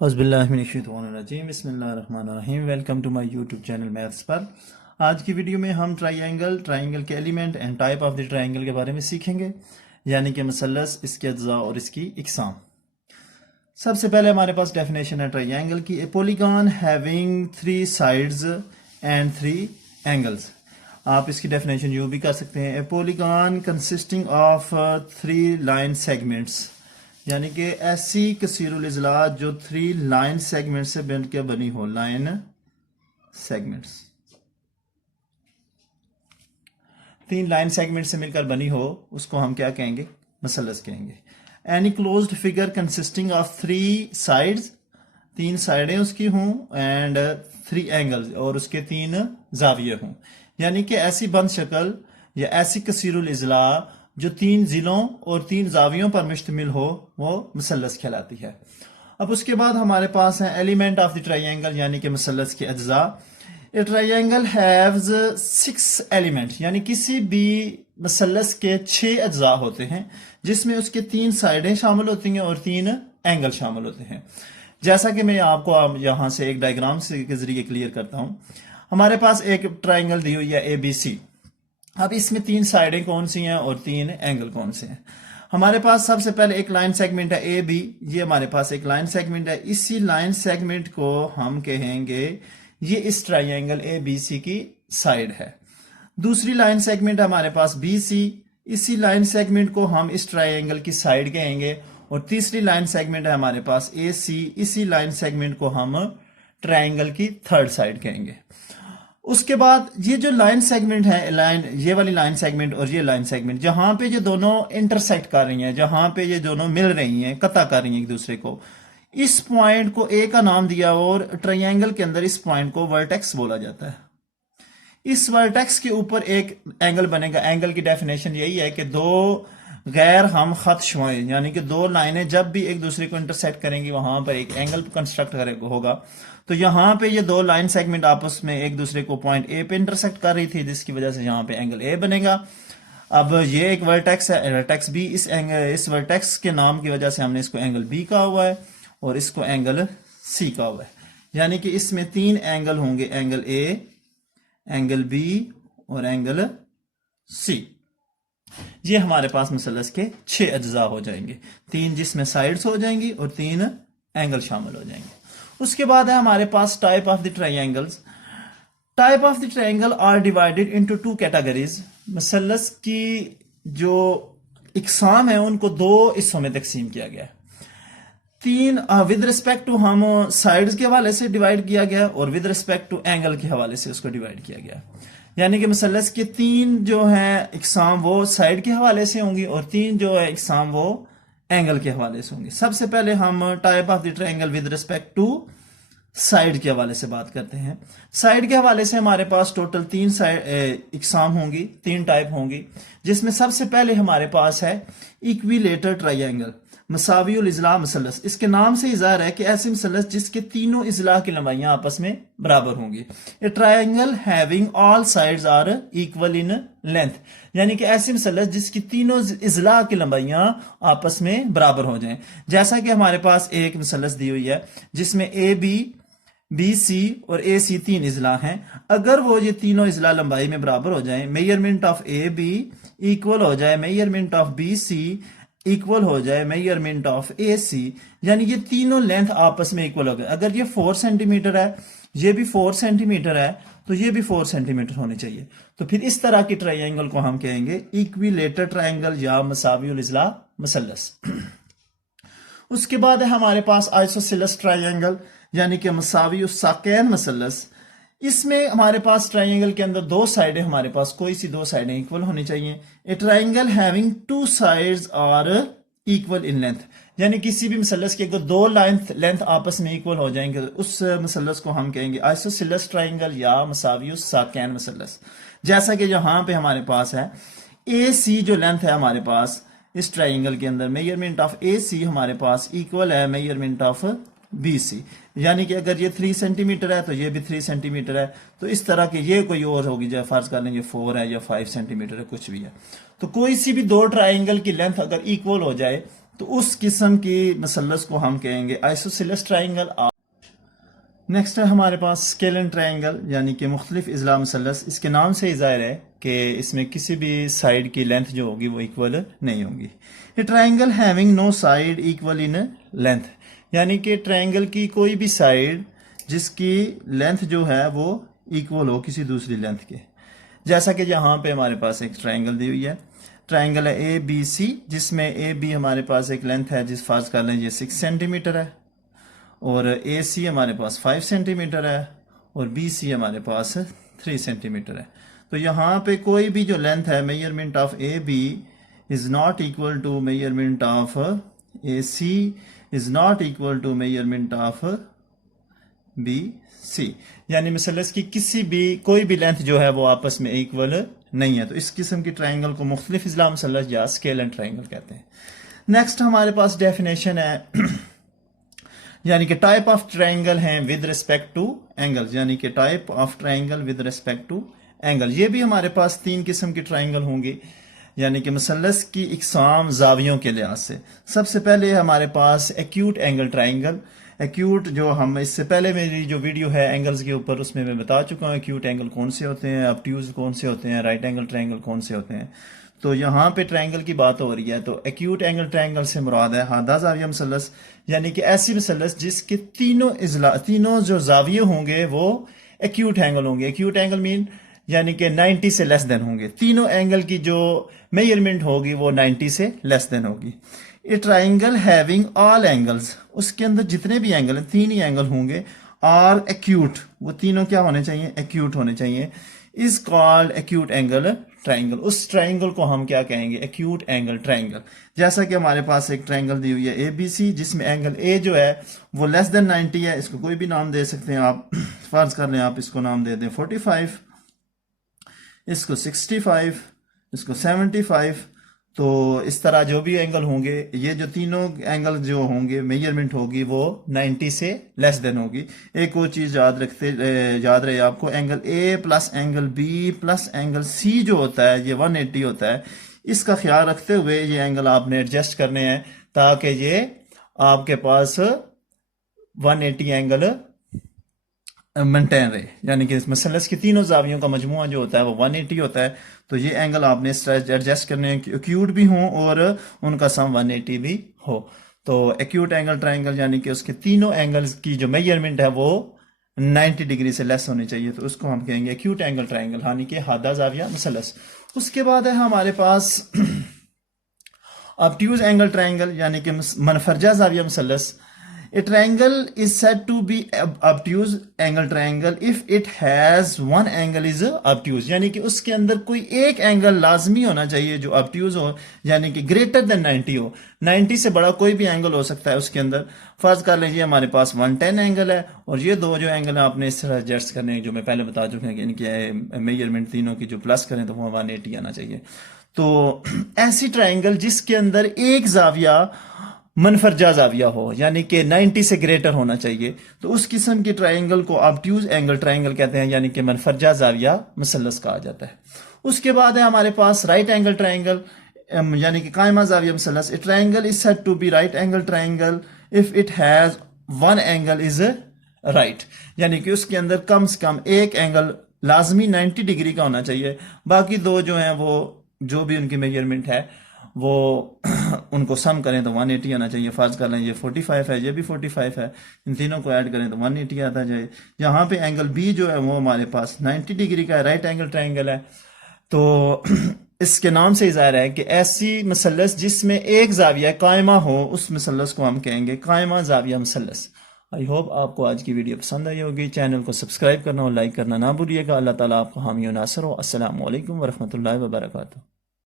हौज़बिल्लाहिमिनश्शैतानिर्रजीम बिस्मिल्लाहिर्रहमानिर्रहीम। Welcome to my YouTube channel maths पर। आज की वीडियो में हम ट्राइंगल के element and type of the triangle के बारे में सीखेंगे, यानी कि मसलस, इसके अज्जा और इसकी इकसाम। सबसे पहले हमारे पास डेफिनेशन है ट्राइंगल की। ए polygon having 3 sides and 3 angles. आप इसकी डेफिनेशन यूँ भी कर सकते हैं, ए polygon consisting of 3 line segments, यानी कि ऐसी कसीरुल इजला जो 3 लाइन सेगमेंट से बनकर बनी हो। लाइन सेगमेंट्स 3 लाइन सेगमेंट से मिलकर बनी हो, उसको हम क्या कहेंगे? मसलस कहेंगे। Any closed figure consisting of 3 sides, 3 साइडें उसकी हों, एंड 3 एंगल्स, और उसके 3 जाविये हों। यानी कि ऐसी बंद शक्ल या ऐसी कसीरुल इजला जो 3 जिलों और 3 जावियों पर मुश्तमिल हो, वो मसलस कहलाती है। अब उसके बाद हमारे पास है एलिमेंट ऑफ द ट्राइंगल, यानी कि मसलस के अज्जा। ए ट्राइंगल हैव्स 6 एलिमेंट, यानी किसी भी मसलस के 6 अज्जा होते हैं, जिसमें उसके 3 साइडें शामिल होती हैं और 3 एंगल शामिल होते हैं। जैसा कि मैं आपको यहां से एक डायग्राम के जरिए क्लियर करता हूं। हमारे पास एक ट्राइंगल दी हुई है ABC। अब इसमें 3 साइडें कौन सी हैं और 3 एंगल कौन से हैं? हमारे पास सबसे पहले एक लाइन सेगमेंट है AB। ये हमारे पास एक लाइन सेगमेंट है। इसी लाइन सेगमेंट को हम कहेंगे ये इस ट्राइंगल ABC की साइड है। दूसरी लाइन सेगमेंट है हमारे पास BC। इसी लाइन सेगमेंट को हम इस ट्राइंगल की साइड कहेंगे। और तीसरी लाइन सेगमेंट है हमारे पास AC। इसी लाइन सेगमेंट को हम ट्राइंगल की थर्ड साइड कहेंगे। उसके बाद ये जो लाइन सेगमेंट है, ये वाली लाइन सेगमेंट और ये लाइन सेगमेंट, जहां पे ये दोनों इंटरसेक्ट कर रही हैं, जहां पे ये दोनों मिल रही हैं, कता कर रही हैं एक दूसरे को, इस पॉइंट को A का नाम दिया और ट्रायंगल के अंदर इस पॉइंट को वर्टेक्स बोला जाता है। इस वर्टेक्स के ऊपर एक एंगल बनेगा। एंगल की डेफिनेशन यही है कि 2 गैर हम खत शुआएं, यानी कि 2 लाइनें जब भी एक दूसरे को इंटरसेक्ट करेंगी, वहां पर एक एंगल कंस्ट्रक्ट होगा। तो यहां पे ये 2 लाइन सेगमेंट आपस में एक दूसरे को पॉइंट A पे इंटरसेक्ट कर रही थी, जिसकी वजह से यहां पे एंगल A बनेगा। अब ये एक वर्टेक्स है, वर्टेक्स B। इस वर्टेक्स के नाम की वजह से हमने इसको एंगल B कहा हुआ है और इसको एंगल C कहा हुआ है। यानी कि इसमें 3 एंगल होंगे, एंगल A, एंगल B और एंगल C। ये हमारे पास मसलस के 6 अज्जा हो जाएंगे, 3 जिसमें साइड्स हो जाएंगी और 3 एंगल शामिल हो जाएंगे। उसके बाद है हमारे पास type of the triangles. Type of the triangle are divided into 2 categories. मसलस की जो इकसाम है उनको 2 हिस्सों में तकसीम किया गया है। 3 विद रिस्पेक्ट टू हम साइड्स के हवाले से डिवाइड किया गया और विद रिस्पेक्ट टू एंगल के हवाले से उसको डिवाइड किया गया। यानी कि मसलस के 3 जो है इकसाम वो साइड के हवाले से होंगी और 3 जो है इकसाम वो एंगल के हवाले से होंगी। सबसे पहले हम type of the triangle with respect to side के हवाले से बात करते हैं। साइड के हवाले से हमारे पास टोटल 3 साइड इकसाम होंगी, 3 टाइप होंगी, जिसमें सबसे पहले हमारे पास है इक्विलेटर ट्रायंगल, मसावियुल इजला मसलस। इसके नाम से इज़ार है कि ऐसे मसलस जिसके तीनों इजला की लंबाइयां आपस में बराबर होंगी। A triangle having all sides are equal in length, यानी कि ऐसे मसलस जिसकी तीनों इजला की लंबाइयां आपस में बराबर हो जाएं। जैसा कि हमारे पास एक मसलस दी हुई है जिसमें AB, BC और AC 3 इजला हैं। अगर वो ये तीनों इजला लंबाई में बराबर हो जाएं, मेजरमेंट ऑफ AB इक्वल हो जाए मेजरमेंट ऑफ BC इक्वल हो जाए मेजरमेंट ऑफ AC, यानी ये तीनों लेंथ आपस में इक्वल हो गए। अगर ये 4 सेंटीमीटर है, ये भी 4 सेंटीमीटर है, तो ये भी 4 सेंटीमीटर होनी चाहिए। तो फिर इस तरह की ट्रायंगल को हम कहेंगे इक्विलेटर ट्रायंगल या मसावियुल इजला मसलस। उसके बाद है हमारे पास आइसोसेलेस ट्रायंगल, यानी कि मसावियुस साकैन मसलस। इसमें हमारे पास ट्रायंगल के अंदर 2 साइडें, हमारे पास कोई सी 2 साइडें इक्वल होनी चाहिए। A triangle having 2 sides are equal in length, यानी किसी भी मसलस के अगर 2 लेंथ आपस में इक्वल हो जाएंगे तो उस मसलस को हम कहेंगे आइसोसेलेस ट्रायंगल या मसावियुस साकैन मसलस। जैसा कि यहां पे हमारे पास है AC जो लेंथ है हमारे पास इस ट्रायंगल के अंदर, मेजरमेंट ऑफ AC हमारे पास इक्वल है मेजरमेंट ऑफ BC, यानी कि अगर ये 3 सेंटीमीटर है तो ये भी 3 सेंटीमीटर है। तो इस तरह के ये कोई और होगी, जैसे फर्ज कर लेंगे 4 है या 5 सेंटीमीटर है, कुछ भी है। तो कोई सी भी 2 ट्रायंगल की लेंथ अगर इक्वल हो जाए तो उस किस्म की मसलस को हम कहेंगे आइसोसेलेस ट्राइंगल। नेक्स्ट है हमारे पास स्केलन ट्राइंगल यानी कि मुख्तलिफ इजला मसलस। इसके नाम से ही ज़ाहिर है कि इसमें किसी भी साइड की लेंथ जो होगी वो इक्वल नहीं होगी। ये triangle having no side equal in length, यानी कि ट्राइंगल की कोई भी साइड जिसकी लेंथ जो है वो इक्वल हो किसी दूसरी लेंथ के। जैसा कि यहाँ पे हमारे पास एक ट्राइंगल दी हुई है, ट्राइंगल है ए बी सी, जिसमें ए बी हमारे पास एक लेंथ है जिस फर्ज कर लें ये 6 सेंटीमीटर है, और ए सी हमारे पास 5 सेंटीमीटर है, और बी सी हमारे पास 3 सेंटीमीटर है। तो यहाँ पे कोई भी जो लेंथ है measurement of A B is not equal to measurement of A C is not equal to measurement of B C, यानी मसलस की किसी भी कोई भी लेंथ जो है वो आपस में इक्वल नहीं है। तो इस किस्म की ट्राइंगल को मुख्तलिफ इजला मसलस या स्केलन ट्राइंगल कहते हैं। नेक्स्ट हमारे पास डेफिनेशन है यानी कि टाइप ऑफ ट्राइंगल हैं विद रिस्पेक्ट टू एंगल्स, यानी कि type of triangle with respect to angle. ये भी हमारे पास 3 किस्म की ट्राइंगल होंगी, यानी कि मसलस की इकसाम जावियों के लिहाज से। सबसे पहले हमारे पास एक्यूट एंगल ट्राइंगल। एक्यूट जो हम इससे पहले मेरी जो वीडियो है एंगल्स के ऊपर उसमें मैं बता चुका हूँ एक्यूट एंगल कौन से होते हैं, ऑब्ट्यूज कौन से होते हैं, राइट एंगल ट्राइंगल कौन से होते हैं। तो यहाँ पे ट्राइंगल की बात हो रही है, तो एक्यूट एंगल ट्राइंगल से मुराद है हादा जाविया मसलस, यानी कि ऐसी मसलस जिसके तीनों जो जाविये होंगे वो एक्यूट एंगल होंगे। एक्यूट एंगल मीन यानी कि 90 से लेस देन होंगे, तीनों एंगल की जो मेजरमेंट होगी वो 90 से लेस देन होगी। ए ट्राइंगल हैविंग ऑल एंगल्स, उसके अंदर जितने भी एंगल हैं 3 ही एंगल होंगे, आर एक्यूट, वो तीनों क्या होने चाहिए, एक्यूट होने चाहिए, is called acute angle triangle. उस ट्राइंगल को हम क्या कहेंगे, एक्यूट एंगल ट्राइंगल। जैसा कि हमारे पास एक ट्राइंगल दी हुई है ए बी सी, जिसमें एंगल ए जो है वो लेस देन 90 है, इसको कोई भी नाम दे सकते हैं आप। फर्ज कर लें आप इसको नाम दे दें 45, इसको 65, इसको 75। तो इस तरह जो भी एंगल होंगे, ये जो तीनों एंगल जो होंगे मेजरमेंट होगी वो 90 से लेस देन होगी। एक और चीज याद रहे आपको, angle A plus angle B plus angle C जो होता है ये 180 होता है। इसका ख्याल रखते हुए ये एंगल आपने एडजस्ट करने हैं ताकि ये आपके पास 180 एंगल मेंटेन रहे, यानी कि इस मसलस की तीनों जावियों का मजमुआ जो होता है वो 180 होता है। तो ये एंगल आपने एडजस्ट करने हैं कि एक्यूट भी हों और उनका सम 180 भी हो। तो एक्यूट एंगल ट्राइंगल यानी कि उसके तीनों एंगल्स की जो मेजरमेंट है वो 90 डिग्री से लेस होनी चाहिए, तो उसको हम कहेंगे एक्यूट एंगल ट्राइंगल, यानी कि हादा जाविया मसलस। उसके बाद है हमारे पास ऑब्ट्यूज एंगल ट्राइंगल, यानी कि मनफरजा जाविया मसलस। A triangle is said to be obtuse angle triangle if it has one angle is obtuse, यानी कि उसके अंदर कोई एक एंगल लाजमी होना चाहिए जो obtuse हो, यानी कि ग्रेटर देन 90 हो। 90 से बड़ा कोई भी एंगल हो सकता है उसके अंदर। फर्ज कर लीजिए हमारे पास 110 एंगल है, और ये दो जो एंगल आपने इस तरह एडजस्ट करने हैं जो मैं पहले बता चुका हूँ कि इनकी मेजरमेंट तीनों की जो प्लस करें तो वो 180 आना चाहिए। तो ऐसी ट्राइंगल जिसके अंदर एक जाविया मनफरजा जाविया हो, यानी कि 90 से ग्रेटर होना चाहिए, तो उस किस्म की ट्राइंगल को ऑब्ट्यूज एंगल ट्राइंगल कहते हैं, यानी कि मनफरजा जाविया मसलस कहा जाता है। उसके बाद है हमारे पास राइट एंगल ट्राइंगल, यानी कि कायमा जाविया मसलस। A triangle is said to be right angle triangle if it has one angle is right, यानी कि उसके अंदर कम से कम एक एंगल लाजमी 90 डिग्री का होना चाहिए, बाकी दो जो हैं वो जो भी उनकी मेजरमेंट है वो उनको सम करें तो 180 आना चाहिए। फर्ज कर लें ये 45 है, ये भी 45 है, इन तीनों को ऐड करें तो 180 आता जाए। यहाँ पे एंगल बी जो है वो हमारे पास 90 डिग्री का है, राइट एंगल ट्राइंगल है। तो इसके नाम से ज़ाहिर है कि ऐसी मसलस जिसमें एक जाविया कायमा हो उस मसलस को हम कहेंगे कायमा जाविया मसलस। आई होप आपको आज की वीडियो पसंद आई होगी। चैनल को सब्सक्राइब करना और लाइक करना ना भूलिएगा। अल्लाह ताला आपको हामी और नासर हो। अस्सलामु अलैकुम वरहमतुल्लाहि वबरकातुहू।